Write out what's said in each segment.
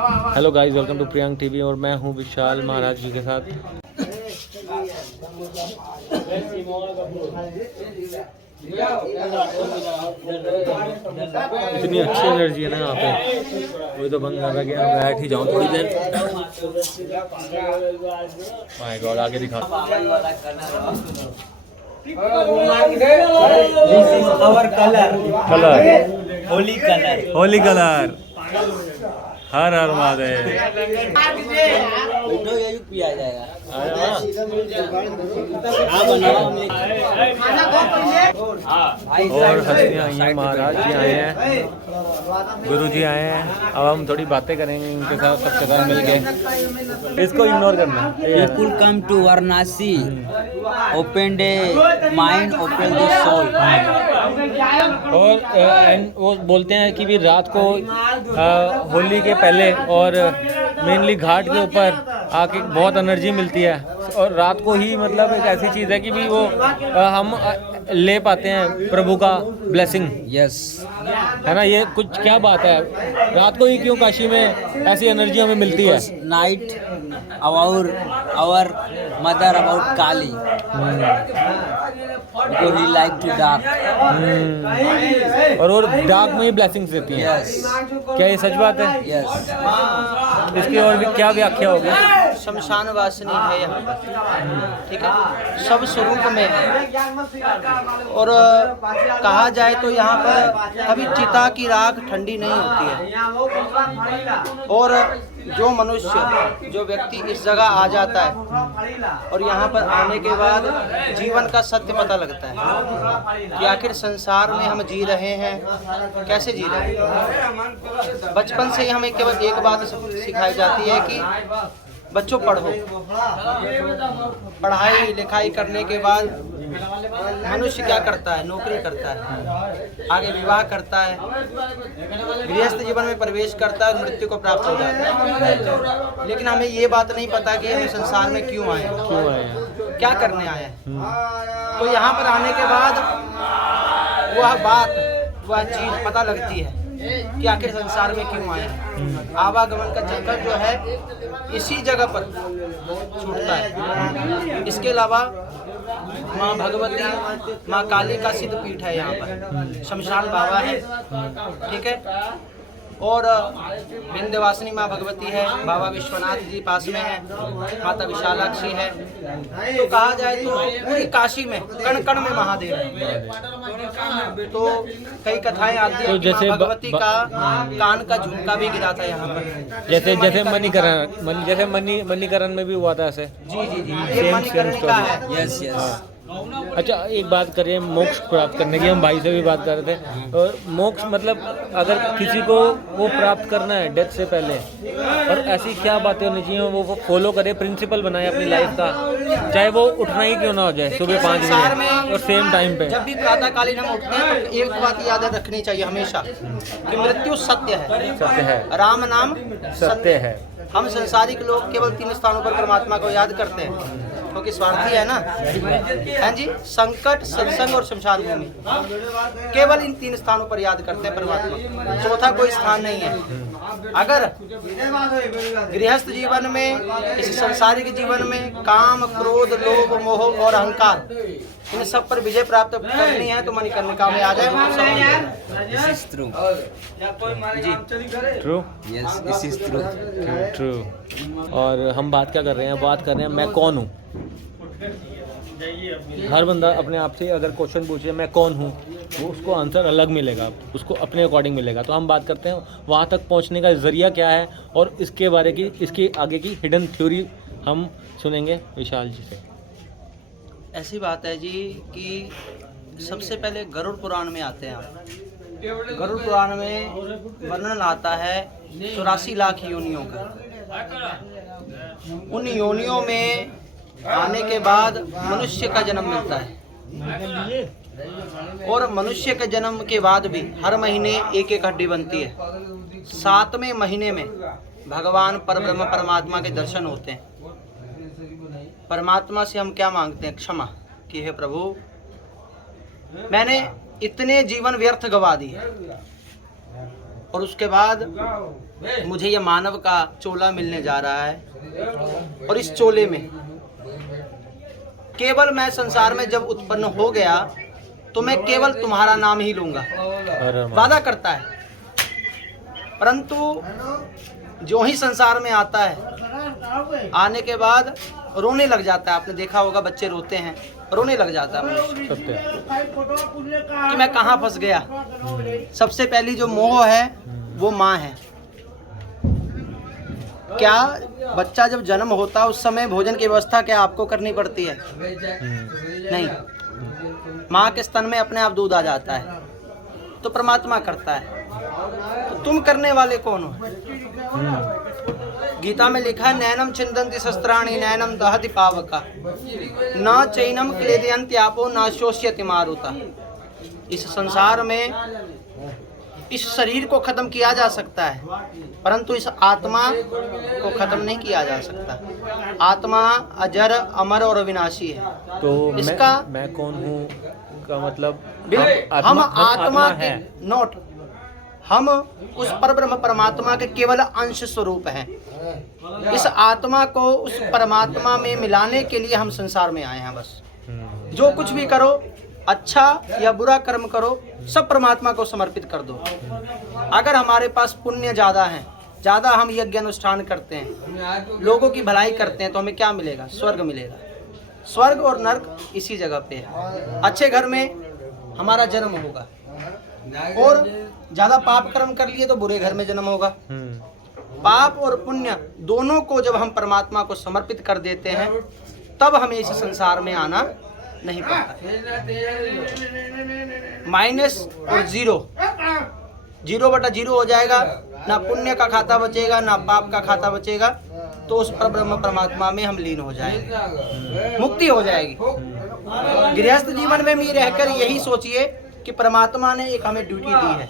Hello guys, welcome to Priyank TV और मैं हूं विशाल महाराज जी के साथ। इतनी अच्छी एनर्जी है ना यहाँ पे, वही तो बंद कर रहा कि मैं बैठ ही जाऊँ थोड़ी देर। माय गॉड, आगे दिखा। Colour Holi colour. हर हर महादेव। और हस्तियाँ आई हैं, महाराज जी आए हैं, गुरु जी आए हैं। अब हम थोड़ी बातें करेंगे इनके साथ, सबके साथ मिलके। इसको इग्नोर करना। People come to Varanasi, open the mind, open the soul. और वो बोलते हैं कि भी रात को होली के पहले और मेनली घाट के ऊपर आके बहुत एनर्जी मिलती है। और रात को ही मतलब एक ऐसी चीज़ है कि भी वो हम ले पाते हैं प्रभु का ब्लेसिंग। Yes. है ना, ये कुछ क्या बात है, रात को ही क्यों काशी में ऐसी एनर्जी हमें मिलती है? Night, our mother about Kali. Because he like to dark. और वो डार्क में ही ब्लेसिंग्स देती हैं। Yes. क्या ये सच बात है? Yes. इसकी और भी क्या व्याख्या होगी? शमशान वासनी है यहाँ पर, ठीक है, सब स्वरूप में है। और कहा जाए तो यहाँ पर कभी चिता की राख ठंडी नहीं होती है। और जो मनुष्य, जो व्यक्ति इस जगह आ जाता है और यहाँ पर आने के बाद जीवन का सत्य पता लगता है कि आखिर संसार में हम जी रहे हैं, कैसे जी रहे हैं। बचपन से ही हमें केवल एक बात सिखाई जाती है कि बच्चों पढ़ो। पढ़ाई लिखाई करने के बाद मनुष्य क्या करता है? नौकरी करता है, आगे विवाह करता है, गृहस्थ जीवन में प्रवेश करता है, मृत्यु को प्राप्त हो जाता है। लेकिन हमें ये बात नहीं पता कि हम संसार में क्यों आए, क्या करने आए हैं। तो यहाँ पर आने के बाद वह बात, वह चीज पता लगती है कि आखिर संसार में क्यों आए हैं। आवागमन का चक्कर जो है इसी जगह पर छूटता है। इसके अलावा माँ भगवती, माँ काली का सिद्ध पीठ है यहाँ पर, शमशान बाबा है, ठीक है। और विंध्यवासिनी माँ भगवती है, बाबा विश्वनाथ जी पास में है, माता विशालाक्षी है। तो कहा जाए तो पूरी काशी में कण कण में महादेव है। तो कई कथाएं आती हैं कि माँ भगवती का कान का झुमका भी गिरा था यहाँ पर, जैसे मणिकरण में भी हुआ था ऐसे। जी जी जी, ये मणिकर्ण का है। Yes, yes. अच्छा, एक बात करें मोक्ष प्राप्त करने की, हम भाई से भी बात कर रहे थे। और मोक्ष मतलब अगर किसी को वो प्राप्त करना है डेथ से पहले, और ऐसी क्या बातें होनी चाहिए वो फॉलो करे, प्रिंसिपल बनाए अपनी लाइफ का, चाहे वो उठना ही क्यों ना हो जाए सुबह 5 बजे और सेम टाइम पे। जब भी प्रातःकालीन हम उठते हैं तो एक बात याद रखनी चाहिए हमेशा कि मृत्यु सत्य है। सत्य है, राम नाम सत्य है। हम संसारिक लोग केवल 3 स्थानों पर परमात्मा को याद करते हैं क्योंकि स्वार्थी है ना, हैं जी। संकट, सत्संग और शमशान भूमि, केवल इन 3 स्थानों पर याद करते हैं परमात्मा। चौथा कोई स्थान नहीं है। अगर गृहस्थ जीवन में, इस संसारिक जीवन में काम, क्रोध, लोभ, मोह और अहंकार, इन सब पर विजय प्राप्त करनी है तो मणिकर्णिका में आ जाए। This is true. True. Yes, this is true. True. और हम बात क्या कर रहे हैं? बात कर रहे हैं मैं कौन हूँ। हर बंदा अपने आप से अगर क्वेश्चन पूछे मैं कौन हूँ, वो उसको आंसर अलग मिलेगा, उसको अपने अकॉर्डिंग मिलेगा। तो हम बात करते हैं वहाँ तक पहुँचने का ज़रिया क्या है, और इसके बारे की, इसकी आगे की हिडन थ्योरी हम सुनेंगे विशाल जी से। ऐसी बात है जी कि सबसे पहले गरुड़ पुराण में आते हैं। गरुड़ पुराण में वर्णन आता है 84 लाख योनियों का। उन योनियों में आने के बाद मनुष्य का जन्म मिलता है, और मनुष्य के जन्म के बाद भी हर महीने एक एक हड्डी बनती है। 7वें महीने में भगवान परब्रह्म परमात्मा के दर्शन होते हैं। परमात्मा से हम क्या मांगते हैं? क्षमा कि हे प्रभु, मैंने इतने जीवन व्यर्थ गवा दिए। और उसके बाद मुझे ये मानव का चोला मिलने जा रहा है और इस चोले में केवल मैं संसार में जब उत्पन्न हो गया तो मैं केवल तुम्हारा नाम ही लूंगा, वादा करता है। परंतु जो ही संसार में आता है, आने के बाद रोने लग जाता है। आपने देखा होगा बच्चे रोते हैं, रोने लग जाता है मनुष्य कि मैं कहाँ फंस गया। सबसे पहली जो मोह है वो माँ है। क्या बच्चा जब जन्म होता है उस समय भोजन की व्यवस्था क्या आपको करनी पड़ती है? नहीं, माँ के स्तन में अपने आप दूध आ जाता है, तो परमात्मा करता है। तो तुम करने वाले कौन हो? गीता में लिखा है नैनम छिन्दन्ति शस्त्राणि नैनम दहति पावका न चैनम क्लेदयन्ति आपो न शोष्यति मारुता। इस संसार में इस शरीर को खत्म किया जा सकता है, परंतु इस आत्मा को खत्म नहीं किया जा सकता। आत्मा अजर अमर और अविनाशी है। तो इसका मैं कौन हूँ का मतलब हम आत्मा है नोट, हम उस परब्रह्म परमात्मा के केवल अंश स्वरूप हैं। इस आत्मा को उस परमात्मा में मिलाने के लिए हम संसार में आए हैं। बस जो कुछ भी करो, अच्छा या बुरा कर्म करो, सब परमात्मा को समर्पित कर दो। अगर हमारे पास पुण्य ज़्यादा है, ज़्यादा हम यज्ञ अनुष्ठान करते हैं, लोगों की भलाई करते हैं, तो हमें क्या मिलेगा? स्वर्ग मिलेगा। स्वर्ग और नर्क इसी जगह पे है। अच्छे घर में हमारा जन्म होगा और ज़्यादा पाप कर्म कर लिए तो बुरे घर में जन्म होगा। पाप और पुण्य दोनों को जब हम परमात्मा को समर्पित कर देते हैं तब हमें इस संसार में आना नहीं पड़ता। माइनस और जीरो, 0/0 हो जाएगा। ना पुण्य का खाता बचेगा ना पाप का खाता बचेगा, तो उस परब्रह्म परमात्मा में हम लीन हो जाएंगे, मुक्ति हो जाएगी। गृहस्थ जीवन में भी रहकर यही सोचिए कि परमात्मा ने एक हमें ड्यूटी दी है,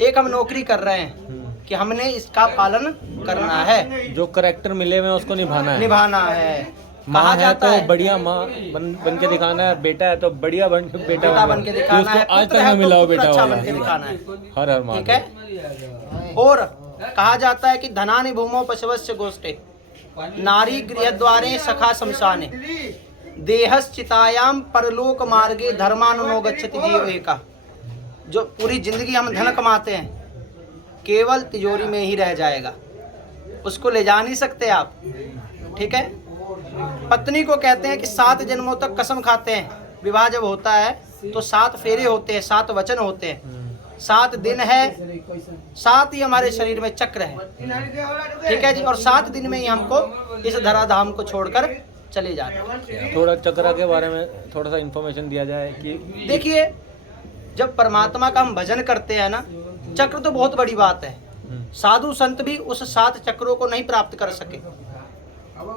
एक हम नौकरी कर रहे हैं कि हमने इसका पालन करना है। जो करैक्टर मिले हुए हैं उसको निभाना है। कहा माँ है जाता तो है बढ़िया माँ बन के दिखाना है, बेटा है तो बढ़िया बेटा बन के दिखाना है, आज तक पुत्र है ना तो मिला हो पुत्र बेटा अच्छा वाला। बन के दिखाना है। हर हर ठीक माँ है। और कहा जाता है कि धनानि भूमो पशवस्य गोष्ठे नारी गृहद्वारे सखा शमशाने देहश्चितायाम परलोक मार्गे धर्मानुनो गच्छति जीव एका। जो पूरी जिंदगी हम धन कमाते हैं केवल तिजोरी में ही रह जाएगा, उसको ले जा नहीं सकते आप। ठीक है। पत्नी को कहते हैं कि 7 जन्मों तक कसम खाते हैं। विवाह जब होता है तो 7 फेरे होते हैं, 7 वचन होते हैं, 7 दिन है, 7 ही हमारे शरीर में चक्र है। ठीक है जी। और 7 दिन में ही हमको इस धराधाम को छोड़कर चले जाते हैं। थोड़ा चक्र के बारे में थोड़ा सा इन्फॉर्मेशन दिया जाए कि देखिए, जब परमात्मा का हम भजन करते हैं ना, चक्र तो बहुत बड़ी बात है। साधु संत भी उस 7 चक्रों को नहीं प्राप्त कर सके।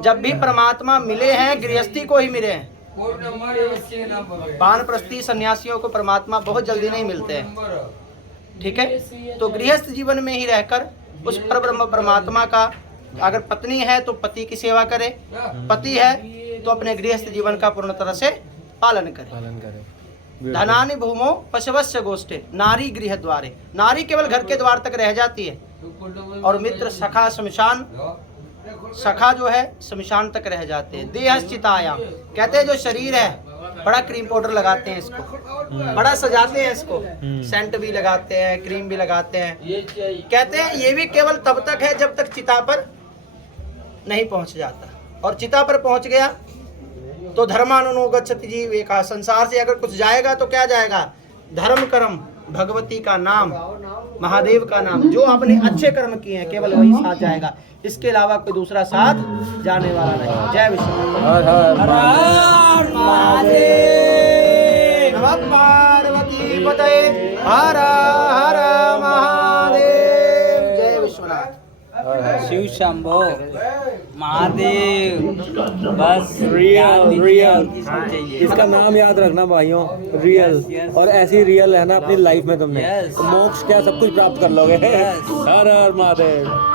जब भी परमात्मा मिले हैं गृहस्थी को ही मिले हैं। वानप्रस्थी सन्यासियों को परमात्मा बहुत जल्दी नहीं मिलते हैं। ठीक है। तो गृहस्थ जीवन में ही रहकर उस परब्रह्म परमात्मा का, अगर पत्नी है तो पति की सेवा करे, पति है तो अपने गृहस्थ जीवन का पूर्ण तरह से पालन करे। धनानि भूमो पशवस्य गोष्ठे नारी गृह द्वारे। नारी केवल घर के द्वार तक रह जाती है और मित्र सखा शमशान, सखा जो है शमशान तक रह जाते हैं। देहश्चितायाम कहते हैं जो शरीर है, बड़ा क्रीम पाउडर लगाते हैं इसको, बड़ा सजाते हैं इसको, सेंट भी लगाते हैं, क्रीम भी लगाते हैं। कहते हैं ये भी केवल तब तक है जब तक चिता पर नहीं पहुंच जाता, और चिता पर पहुंच गया तो धर्मानुनो गच्छति जीव एका। संसार से अगर कुछ जाएगा तो क्या जाएगा? धर्म कर्म, भगवती का नाम, महादेव का नाम, जो आपने अच्छे कर्म किए हैं केवल वही साथ जाएगा। इसके अलावा कोई दूसरा साथ जाने वाला नहीं। जय विष्णु। हर हर महादेव। नमः पार्वती पतये हर हर महादेव। जय विश्वनाथ। शिव शंभो महादेव। बस रियल चाहिए। इसका नाम याद रखना भाइयों, रियल। yes. और ऐसी रियल है ना अपनी लाइफ में तुमने, Yes. मोक्ष क्या सब कुछ प्राप्त कर लोगे। Yes. हर हर महादेव।